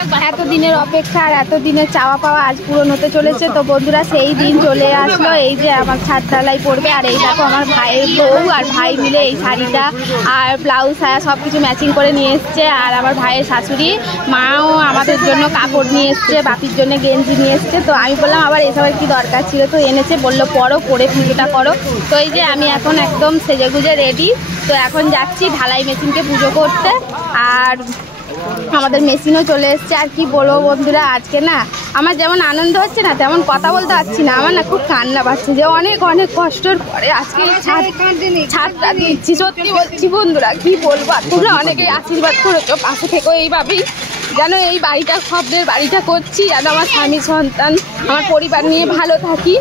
এতদিনের অপেক্ষা আর এতদিনের চাওয়া পাওয়া আজ পূরণ হতে চলেছে। তো বন্ধুরা সেই দিন চলে আসলো। এই যে আমার ছাদ ঢালাই পড়বে আর এই দেখো আমার ভাইয়ের বউ আর ভাই মিলে এই শাড়িটা আর ব্লাউজ সায়া সব কিছু ম্যাচিং করে নিয়ে এসছে। আর আমার ভাইয়ের শাশুড়ি মাও আমাদের জন্য কাপড় নিয়ে এসছে, বাপির জন্য গেঞ্জি নিয়ে এসছে। তো আমি বললাম আবার এসবের কি দরকার ছিল, তো এনেছে, বললো পরো, পরে পুজোটা করো। তো এই যে আমি এখন একদম সেজেগুজে রেডি। তো এখন যাচ্ছি ঢালাই মেশিনকে পুজো করতে। আর আমাদের মেশিনও চলে এসছে। আর কি বলবো বন্ধুরা, আজকে না আমার যেমন আনন্দ হচ্ছে না তেমন কথা বলতে পারছি না। আমার না খুব কান্না পাচ্ছে যে অনেক অনেক কষ্টের পরে আজকে ছাদটা দিচ্ছি। সত্যি বলছি বন্ধুরা, কি বলবো, তোমরা অনেকেই আশীর্বাদ করেছো, পাশে থেকো এইভাবেই যেন এই বাড়িটা শব্দের বাড়িটা করছি, যেন আমার স্বামী সন্তান আমার পরিবার নিয়ে ভালো থাকি।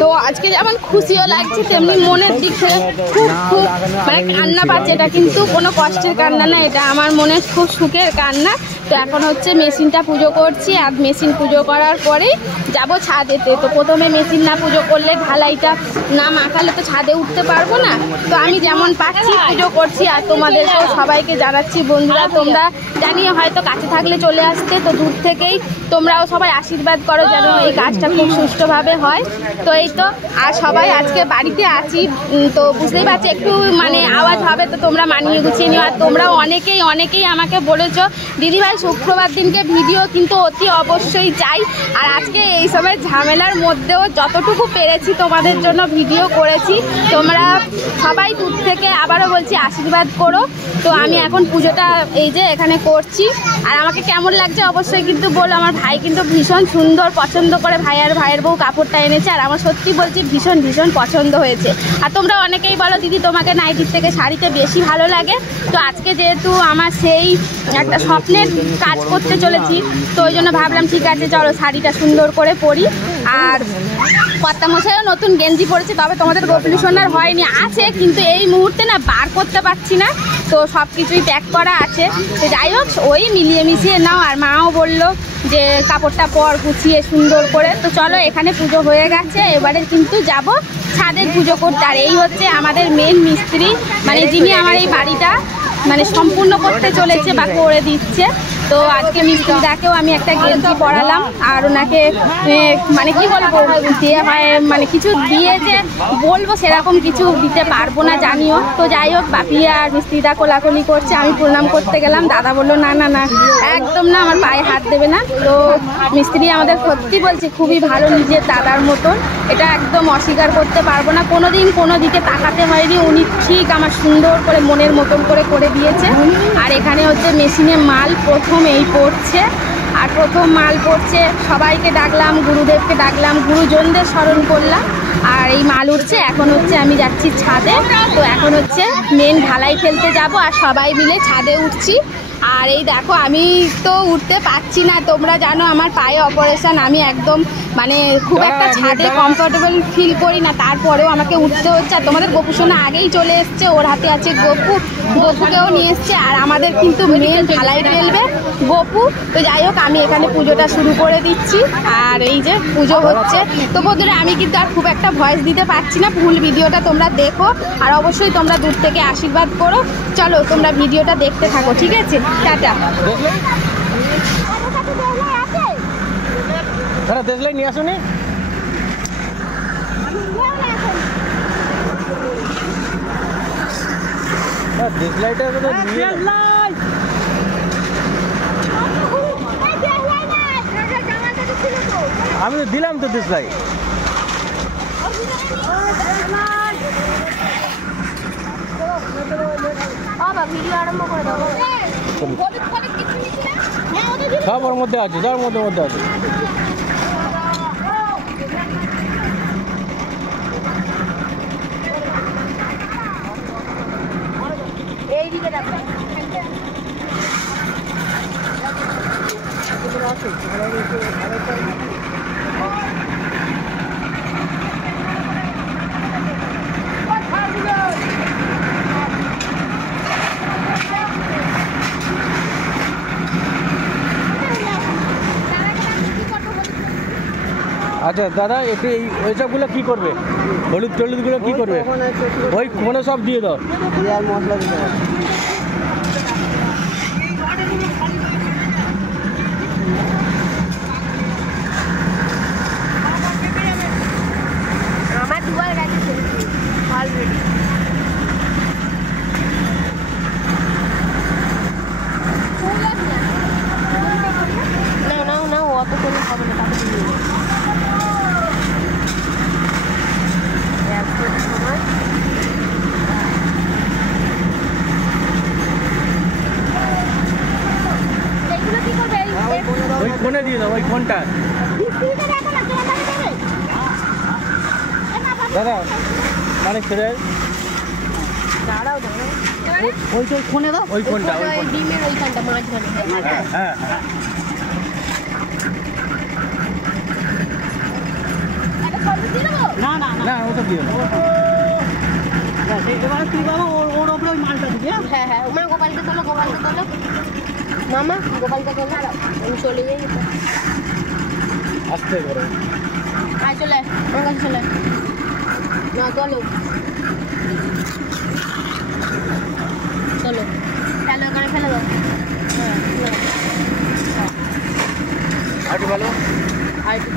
তো আজকে যেমন খুশিও লাগছে তেমনি মনের দিক থেকে খুব খুব মানে কান্না পাচ্ছে। এটা কিন্তু কোনো কষ্টের কান্না না, এটা আমার মনে খুব সুখের কান্না। তো এখন হচ্ছে মেশিনটা পুজো করছি। আর মেশিন পুজো করার পরেই যাব ছাদেতে। তো প্রথমে মেশিন না পুজো করলে ঢালাইটা না মাখালে তো ছাদে উঠতে পারবো না। তো আমি যেমন পাচ্ছি পুজো করছি। আর তোমাদেরকেও সবাইকে জানাচ্ছি বন্ধুরা, তোমরা জানিয়ে হয়তো কাছে থাকলে চলে আসতে, তো দূর থেকেই তোমরাও সবাই আশীর্বাদ করো যেন এই কাজটা খুব সুষ্ঠুভাবে হয়। তো এই তো আর সবাই আজকে বাড়িতে আছি, তো বুঝতেই পারছি একটু মানে আওয়াজ হবে, তো তোমরা মানিয়ে গুছিয়ে নিও। আর তোমরা অনেকেই আমাকে বলেছো দিদিভাই শুক্রবার দিনকে ভিডিও কিন্তু অতি অবশ্যই চাই। আর আজকে এই সময় ঝামেলার মধ্যেও যতটুকু পেরেছি তোমাদের জন্য ভিডিও করেছি। তোমরা সবাই দূর থেকে আবারও বলছি আশীর্বাদ করো। তো আমি এখন পুজোটা এই যে এখানে করছি। আর আমাকে কেমন লাগছে অবশ্যই কিন্তু বলো। আমার ভাই কিন্তু ভীষণ সুন্দর পছন্দ করে ভাইয়ের বউ কাপড়টা এনেছে। আর আমার সত্যি বলছি ভীষণ ভীষণ পছন্দ হয়েছে। আর তোমরা অনেকেই বলো দিদি তোমাকে নাইটির থেকে শাড়িতে বেশি ভালো লাগে। তো আজকে যেহেতু আমার সেই একটা স্বপ্নের কাজ করতে চলেছি, তো ওই জন্য ভাবলাম ঠিক আছে চলো শাড়িটা সুন্দর করে পরি। আর কর্তামশাইও নতুন গেঞ্জি পরেছে, তবে তোমাদের গোপলি সোনার হয়নি, আছে কিন্তু এই মুহূর্তে না বার করতে পারছি না। তো সব কিছুই প্যাক করা আছে। তো যাই হোক ওই মিলিয়ে মিশিয়ে নাও। আর মাও বললো যে কাপড়টা পর গুছিয়ে সুন্দর করে। তো চলো এখানে পুজো হয়ে গেছে, এবারে কিন্তু যাব ছাদের পুজো করতে। আর এই হচ্ছে আমাদের মেন মিস্ত্রি, মানে যিনি আমার এই বাড়িটা মানে সম্পূর্ণ করতে চলেছে বা করে দিচ্ছে। তো আজকে মিস্ত্রিদাকেও আমি একটা গেঞ্জি পরালাম। আর ওনাকে মানে কি বলবো দিয়ে হয় মানে কিছু দিয়ে যে বলবো সেরকম কিছু দিতে পারবো না জানিও। তো যাই হোক বাপি আর মিস্ত্রিদা কোলাকুলি করছে, আমি প্রণাম করতে গেলাম। দাদা বললো না না না একদম না, আমার পায়ে হাত দেবে না। তো মিস্ত্রি আমাদের সত্যি বলছি খুবই ভালো, নিজের দাদার মতন, এটা একদম অস্বীকার করতে পারবো না। কোনোদিন কোনো দিকে তাকাতে হয়নি, উনি ঠিক আমার সুন্দর করে মনের মতন করে দিয়েছে। আর এখানে হচ্ছে মেশিনে মাল প্রথম এই পড়ছে। আর প্রথম মাল পড়ছে, সবাইকে ডাকলাম, গুরুদেবকে ডাকলাম, গুরুজনদের স্মরণ করলাম। আর এই মাল উঠছে, এখন হচ্ছে আমি যাচ্ছি ছাদে। তো এখন হচ্ছে মেন ঢালাই ফেলতে যাব আর সবাই মিলে ছাদে উঠছি। আর এই দেখো আমি তো উঠতে পারছি না, তোমরা জানো আমার পায়ে অপারেশন, আমি একদম মানে খুব একটা ছাদে কমফোর্টেবল ফিল করি না, তারপরেও আমাকে উঠতে হচ্ছে। আর তোমাদের গপু সোনা আগেই চলে এসছে, ওর হাতে আছে গপুকেও নিয়ে এসছে। আর আমাদের কিন্তু মেন ঢালাই ফেলবে গপু। তো যাই হোক আমি এখানে পুজোটা শুরু করে দিচ্ছি। আর এই যে পুজো হচ্ছে। তো বন্ধুরা আমি কিন্তু আর খুব একটা ভয়েস দিতে পারছি না, ফুল ভিডিওটা তোমরা দেখো। আর অবশ্যই তোমরা দূর থেকে আশীর্বাদ করো। চলো তোমরা ভিডিওটা দেখতে থাকো, ঠিক আছে? টাটা। দেশলাই নিয়ে আসুনি, দেশলাইটা আমি তো দিলাম তো দেশলাই। সব ওর মধ্যে আছে, সব মধ্যে আছে। আচ্ছা দাদা, একটু ওই সবগুলো কী করবে? হলুদ টলুদগুলো কী করবে? ওই ফোনে সব দিয়ে দাও। আর মশলা দিতে হবে। আমার দুবার গেছে অলরেডি। না অত করে হবে না, তাকে দিয়ে সময় এইগুলো কি করবে? ওই কোণে দিয়ে দাও, ওই কোণটা। দাদা মানে ছেড়ে দাঁড়াও ওই তো ফোনে দাও, ওই কোণটা, ওই কোণটা। ডিমের ওইখানটা মাঝখানে। হ্যাঁ একটা সবজি দিয়ে দেবো? না না না না ওটা দিও না। এবারে তুই বাবা ওর ওপরে ওই মালটা দিবি। হ্যাঁ মা গোপালকে তোলো মামা গোপালকে তোলো, আমি চলে যাই। আস্তে করে আয় চলে আমার কাছে চলে না, তোলো ফেলো ওখানে ফেলে দাও। আর একটু ভালো। আর একটু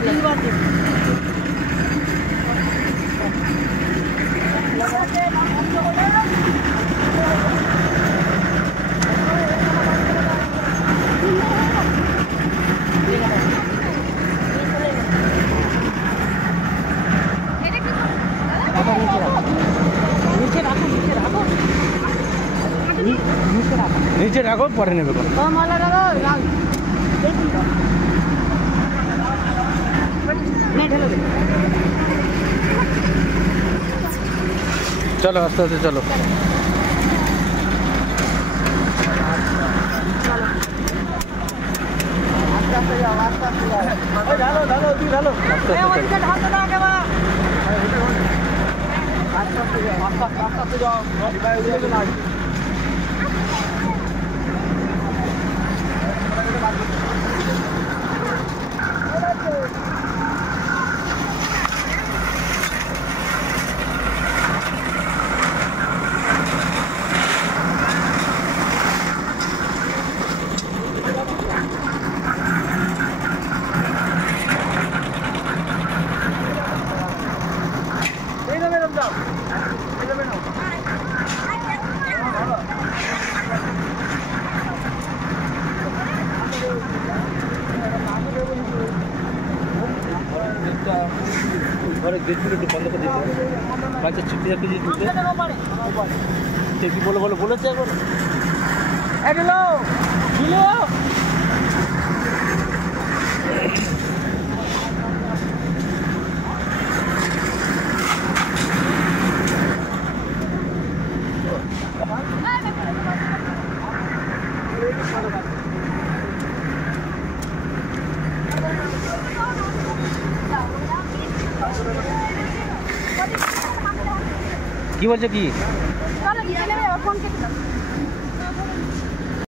নিচে রাখো, পরে নেবে কোনো। চলো আস্তে আস্তে চলো। ঘরে গেটগুলো একটু বন্ধ করে দিতে হবে, বাচ্চা ছুটি যাতে দিয়ে দিতে। সে কি বলেছে একবার কি বলছে কি? ফোন কেটে দাও।